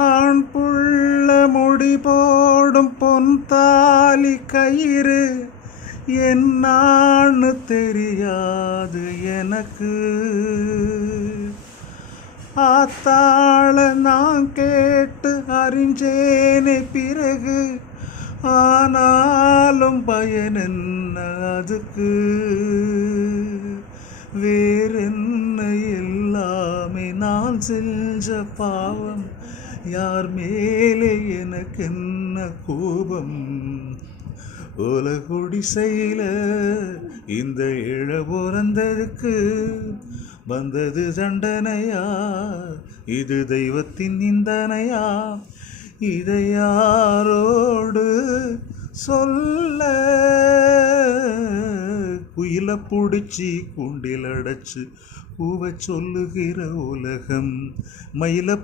ஆண் புள்ள முடி போடும் பொன் தாலி கயிறு என்னான்னு தெரியாது எனக்கு. ஆத்தாள நான் கேட்டு அறிஞ்சேனே பிறகு, ஆனாலும் பயன் என்ன அதுக்கு. வேறென்ன எல்லாமே நான் செஞ்ச பாவம், யார் மேலே எனக்கு என்ன கோபம். உலகுடிசையில இந்த இழ பிறந்ததுக்கு வந்தது தண்டனையா, இது தெய்வத்தின் நிந்தனையா, இதை யாரோடு சொல்ல. குயில புடிச்சி கூண்டில் அடைச்சு கூவ சொல்லுகிற உலகம், மயில